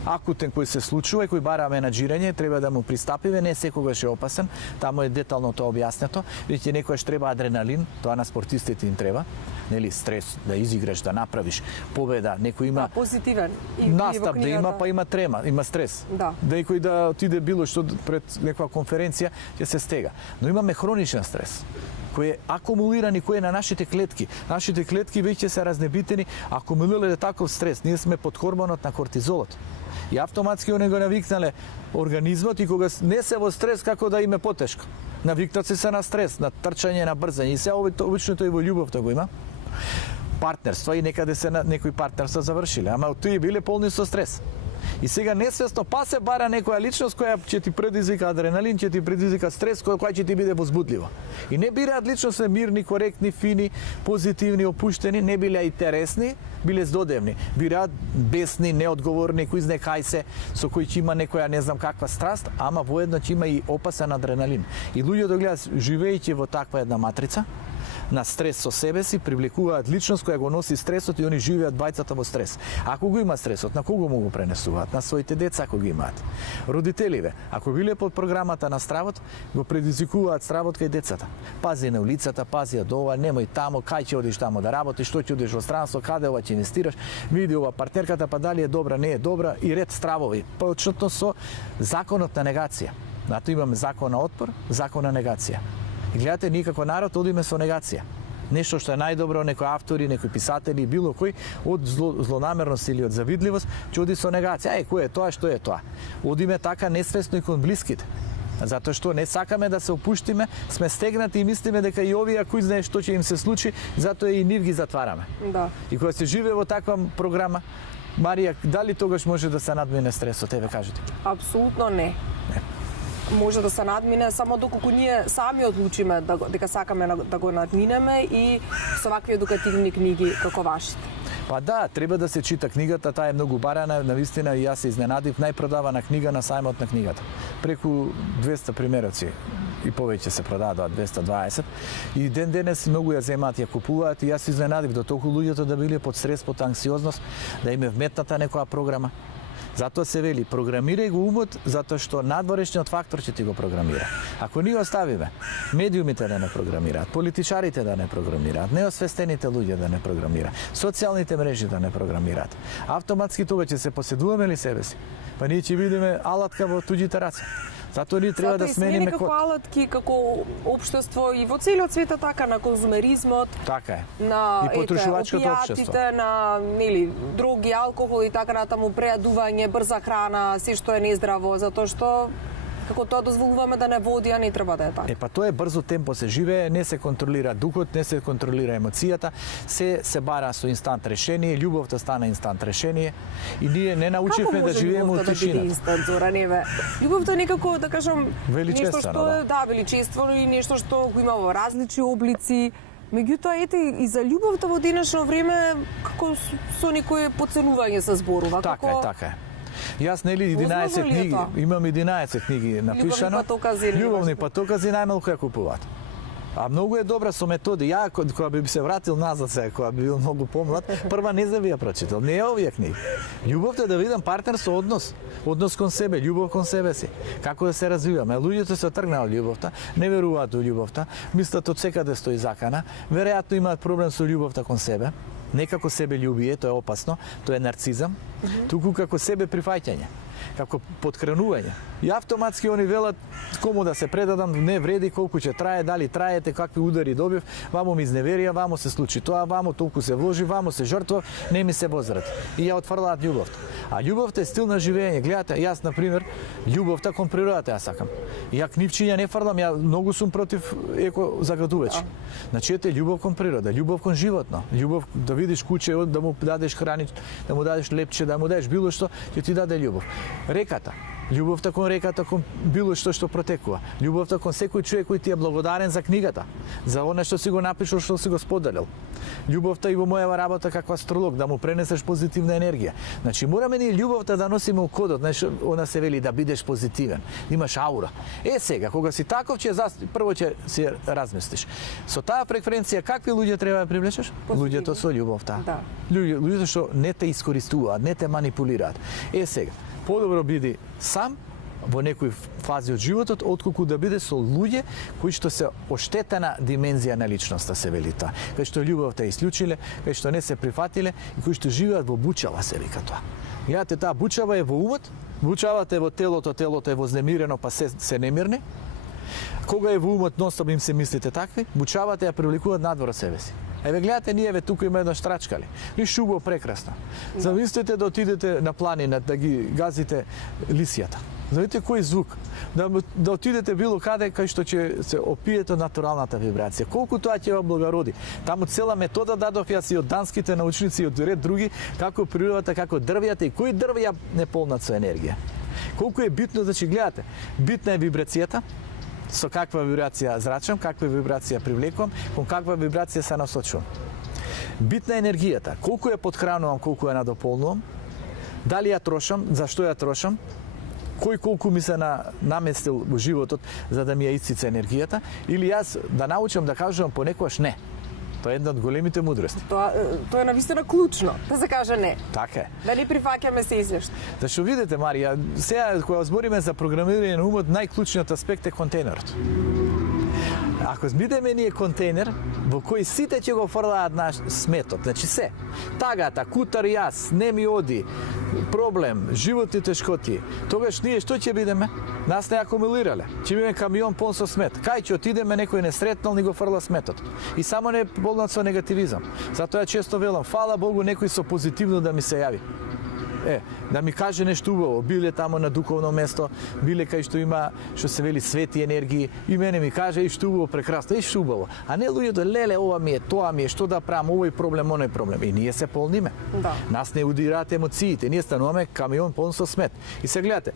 Акутен кој се случува и кој бара менаџирање, треба да му пристапиме, не секогаш е опасен, таму е детално тоа објаснето, веќе некојаш треба адреналин, тоа на спортистите им треба, нели стрес, да изиграш, да направиш победа, некој има позитивен и настап да има, па има трема, има стрес. Да. Некој да отиде било што пред некоја конференција ќе се стега. Но имаме хроничен стрес кој е акумулиран и кој е на нашите клетки. Нашите клетки веќе се разнебитени, акумулирале таков стрес. Ние сме под хормонот на кортизолот. И автоматски они го навикнале организмот и кога не се во стрес како да им е потешко. Навикнат се на стрес, на трчање, на брзање. И се обично тој во љубовта го има. Партнерство и некаде се некои партнерства завршиле, ама тои биле полни со стрес. И сега несвесно па се бара некоја личност која ќе ти предизвика адреналин, ќе ти предизвика стрес, која ќе ти биде возбудлива. И не бираат личности мирни, коректни, фини, позитивни, опуштени, не биле интересни, биле здодевни. Бираат бесни, неодговорни, кои знекај се, со кои ќе има некоја не знам каква страст, ама воедно ќе има и опасен адреналин. И луѓето гледат, живеејќи во таква една матрица, на стрес со себе си, привлекуваат личност која го носи стресот и они живеат бајцата во стрес. Ако го има стресот, на кого му го пренесуваат? На своите деца ако ги имаат. Родителиве, ако биле под програмата на стравот, го предизвикуваат стравот кај децата. Пази на улицата, пази од ова, немој тамо, кај ќе одиш тамо да работиш, што ќе одиш во странство, каде ова ќе инвестираш, види ова партнерката, па дали е добра, не е добра и ред стравови. Почетно со законот на негација. Зато имаме закон на отпор, закон на негација. И гледате, ние како народ одиме со негација. Нешто што е најдобро, некои автори, некои писатели, било кој, од злонамерност или од завидливост, ќе оди со негација. Кој е тоа, што е тоа? Одиме така несвесно и кон блиските. Затоа што не сакаме да се опуштиме, сме стегнати и мислиме дека и овие кој знае што ќе им се случи, затоа и нив ги затвараме. Да. И кога се живее во таква програма, Марија, дали тогаш може да се надмине стресот, еве кажете? Апсолутно не. Може да се надмине само доколку ние сами одлучиме дека сакаме да го надминеме и со вакви едукативни книги како вашите. Па да, треба да се чита книгата, таа е многу барана, навистина и јас се изненадив, најпродавана книга на сајмот на книгата. Преку 200 примероци и повеќе се продадоа, 220. И ден денес многу ја земаат, ја купуваат и јас се изненадив до толку луѓето да биле под стрес, под анксиозност, да им е вметната некоја програма. Затоа се вели, програмирај го умот, затоа што надворешниот фактор ќе ти го програмира. Ако ние оставиме медиумите да не програмираат, политичарите да не програмираат, неосвестените луѓе да не програмираат, социјалните мрежи да не програмираат, автоматски тога ќе се поседуваме ли себе си? Па ние ќе бидеме алатка во туѓите раце. Затоа ние треба да смениме како алатки, како општество и во целиот свет така на конзумеризмот. Така е. На и потрошувачкото општество. На дроги, алкохол и така натаму, прејадување, брза храна, се што е нездраво, затоа што како тоа дозволуваме да не води, а не треба да е така. Па тоа е брзо темпо се живее, не се контролира духот, не се контролира емоцијата, се бара со инстант решение, љубовта стана инстант решение и ние не научивме да живееме во тишина. Како може љубовта да биде инстант, Зора, неве? Љубовта некако, да кажам, нешто што е, величествено и нешто што го има во различни облици. Меѓутоа, ете, и за љубовта во денешно време, како со некое поценување се зборува. Така е. Јас нели 11 книги, имам 11 книги напишано. Љубовни патокази најмалку ја купуваат. А многу е добра со методи. Ја кога би се вратил назад сега, кога би бил многу помлад, прва не би ја прочитал. Не е овие книги. Љубовта е да видам партнер со однос кон себе, љубов кон себе си. Како да се развиваме. Луѓето се отргнаа од љубовта, не веруваат во љубовта, мислат од секаде стои закана, веројатно имаат проблем со љубовта кон себе. Не како себе љубие, тоа е опасно, тоа е нарцизам, туку како себе прифаќање, како подкренување. И автоматски они велат кому да се предадам, не вреди колку ќе трае, дали траете, какви удари добив, вамо ми изневерија, вамо се случи тоа, вамо толку се вложи, вамо се жртвов, не ми се возврати. И ја отфрлаат љубовта. А љубовта е стил на живење. Гледате, јас на пример, љубовта кон природата јас сакам. Ја книвчиња не фрлам, ја многу сум против еко загадувачи. Значи ете љубов кон природа, љубов кон животно, љубов да видиш куче, да му дадеш храни, да му дадеш лепче, да му дадеш било што, ќе ти даде љубов. Реката, љубовта кон било што протекува. Љубовта кон секој човек кој ти е благодарен за книгата, за она што си го напишал, што си го споделил. Љубовта и во мојава работа како астролог, да му пренесеш позитивна енергија. Значи мораме ние љубовта да носиме у кодот, знаеш, она се вели да бидеш позитивен, да имаш аура. Сега, кога си таков, прво ќе се разместиш. Со таа фреквенција какви луѓе треба да привлечеш? Луѓето со љубовта. Луѓето што не те искористуваат, не те манипулираат. Сега, подобро биди сам во некои фази од животот, отколку да биде со луѓе кои што се оштетена димензија на личноста, се вели тоа. Кај што љубовта исклучиле, кај што не се прифатиле и кои што живеат во бучава, се вика тоа. Гледате, таа бучава е во умот, бучавата е во телото е вознемирено, па се немирни. Кога е во умот, ностоп им се мислите такви, бучавата ја привлекуваат надвор од себе си. Еве гледате, ние тука има една штрачкали. И шубо прекрасно. Замислете да отидете на планина, да ги газите лисијата. Знаете кој звук? Да отидете било каде кај што ќе се опиете од натуралната вибрација. Колку тоа ќе ја благороди. Таму цела метода дадов јас и од данските научници и од ред други, како природата, како дрвјата и кои дрвја не полнат со енергија. Колку е битно, значи гледате, битна е вибрацијата, со каква вибрација зрачам, каква вибрација привлекувам, кон каква вибрација се насочувам. Битна е енергијата, колку ја подхранувам, колку ја надополнувам, дали ја трошам, зашто ја трошам, кој колку ми се наместил во животот за да ми ја исцица енергијата, или јас да научам да кажувам понекогаш не. Тоа е една од големите мудрости. Тоа е навистина клучно, да се каже не. Така е. Дали прифаќаме се излишно. Зашто видите, Марија, сега кога збориме за програмирање на умот, најклучниот аспект е контейнерот. Ако бидеме ние контейнер во кој сите ќе го фрлаат наш сметот, значи се, тагата, кутар јас, не ми оди, проблем, животни тешкоти, тогаш ние што ќе бидеме? Нас не акумулирале. Ќе бидеме камион пон со смет. Кај ќе отидеме, некој не сретнал, ни го фрла сметот. И само не полнат со негативизам. Затоа често велам, фала Богу, некој со позитивно да ми се јави. Да ми каже нешто убаво, биле тамо на духовно место, биле кај што има, што се вели, свети енергии, и мене ми каже, што убаво, прекрасно, што убаво. А не луѓето, леле, ова ми е, тоа ми е, што да правам, овој проблем, оној проблем. И ние се полниме. Да. Нас не удираат емоциите, ние стануваме камион полн со смет. И се гледате,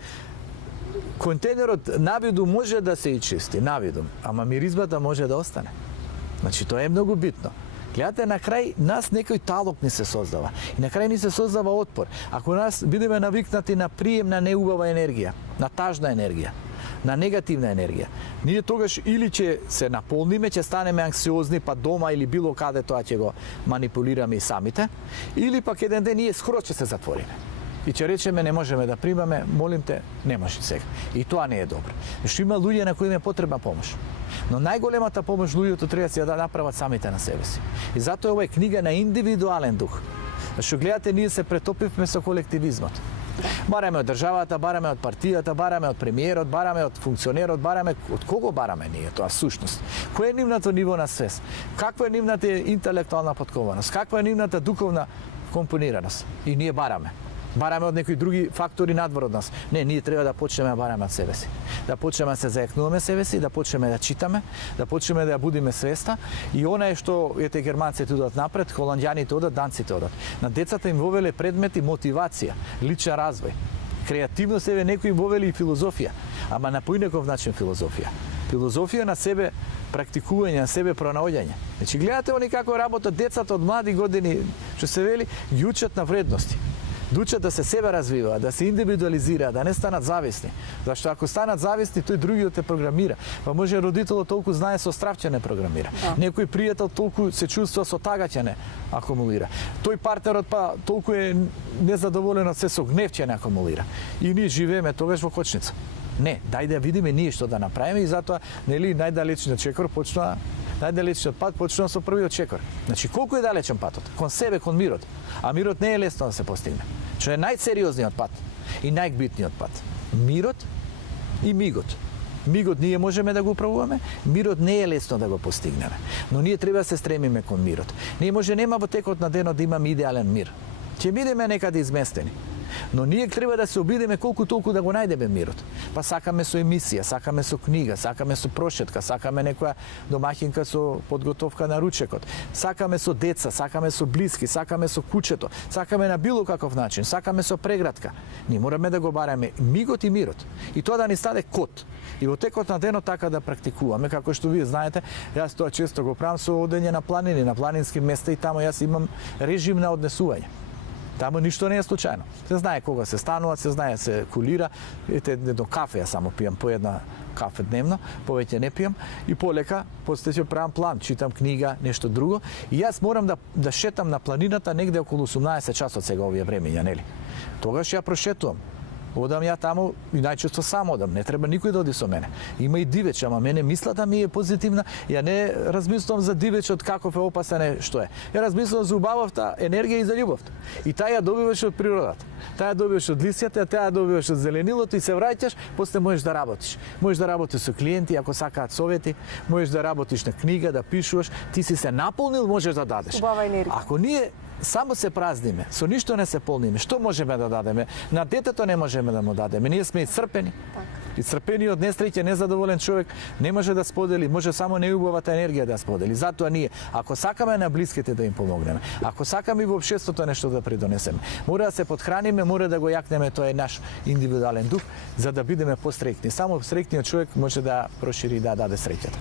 контейнерот навиду може да се ичисти, навиду, ама миризбата може да остане. Значи, тоа е многу битно. Гледате, на крај нас некој талок ни се создава. И на крај ни се создава отпор. Ако нас бидеме навикнати на прием на неубава енергија, на тажна енергија, на негативна енергија, ние тогаш или ќе се наполниме, ќе станеме анксиозни, па дома или било каде тоа ќе го манипулираме и самите, или пак еден ден ние скоро ќе се затвориме. и ќе речеме не можеме да примаме, молим те, не може сега. И тоа не е добро. Што има луѓе на кои им е потребна помош. Но најголемата помош луѓето треба да ја направат самите на себе си. И затоа ова е книга на индивидуален дух. Што гледате, ние се претопивме со колективизмот. Бараме од државата, бараме од партијата, бараме од премиерот, бараме од функционерот, бараме од кого бараме ние тоа сушност. Кој е нивното ниво на свест? Каква е нивната интелектуална подкованост? Каква е нивната духовна компонираност? И ние бараме. Бараме од некои други фактори надвор од нас. Не, ние треба да почнеме да бараме од себе си. Да почнеме да се зајакнуваме себе си, да почнеме да читаме, да почнеме да ја будиме свеста. И она е што ете германците одат напред, холандјаните одат, данците одат. На децата им вовеле предмети мотивација, личен развој, креативност, еве некои им вовели и филозофија, ама на поинаков начин филозофија. Филозофија на себе практикување, на себе пронаоѓање. Значи гледате они како работат децата од млади години, што се вели, ги учат на вредности. Да учат да се себе развиваат, да се индивидуализираат, да не станат зависни. Зашто ако станат зависни, тој другиот те програмира. Па може родителот толку знае со страв ќе не програмира. Да. Некој пријател толку се чувства со тага ќе не акумулира. Тој партнерот па толку е незадоволен од се со гнев ќе не акумулира. И ние живееме тогаш во кочница. Не, дај да видиме ние што да направиме и затоа нели најдалечниот чекор почнува најдалечниот пат почнува со првиот чекор. Значи колку е далечен патот? Кон себе, кон мирот. А мирот не е лесно да се постигне. Што е најсериозниот пат и најбитниот пат. Мирот и мигот. Мигот ние можеме да го управуваме, мирот не е лесно да го постигнеме. Но ние треба да се стремиме кон мирот. Ние може нема во текот на денот да имаме идеален мир. Ќе бидеме некаде изместени. Но ние треба да се обидеме колку толку да го најдеме мирот. Па сакаме со емисија, сакаме со книга, сакаме со прошетка, сакаме некоја домаќинка со подготовка на ручекот, сакаме со деца, сакаме со блиски, сакаме со кучето, сакаме на било каков начин, сакаме со прегратка. Ние мораме да го бараме мигот и мирот. И тоа да ни стаде код. И во текот на денот така да практикуваме, како што вие знаете, јас тоа често го правам со одење на планини, на планински места и таму јас имам режим на однесување. Таму ништо не е случајно. Се знае кога се станува, се знае се кулира. Ете, едно кафе ја само пијам, по една кафе дневно, повеќе не пијам. И полека, после ќе правам план, читам книга, нешто друго. И јас морам да шетам на планината негде околу 18 часот сега овие времења, нели? Тогаш ја прошетувам. Одам ја таму и најчесто сам одам, не треба никој да оди со мене. Има и дивеч, ама мене мислата ми е позитивна, ја не размислувам за дивечот каков е опасен е, што е. Ја размислувам за убававта енергија и за љубовта. И таа ја добиваш од природата. Таа ја добиваш од лисјата, таа ја добиваш од зеленилото и се враќаш, после можеш да работиш. Можеш да работиш со клиенти ако сакаат совети, можеш да работиш на книга, да пишуваш, ти си се наполнил, можеш да дадеш. Убава енергија. Ако ние само се празниме, со ништо не се полниме, што можеме да дадеме? На детето не можеме да му дадеме. Ние сме исцрпени. Исцрпениот, несреќен, незадоволен човек не може да сподели, може само неубавата енергија да сподели. Затоа ние, ако сакаме на блиските да им помогнеме, ако сакаме и во општеството нешто да придонесеме, мора да се подхраниме, мора да го јакнеме, тоа е наш индивидуален дух, за да бидеме посреќни. Само среќниот човек може да прошири и да даде среќата.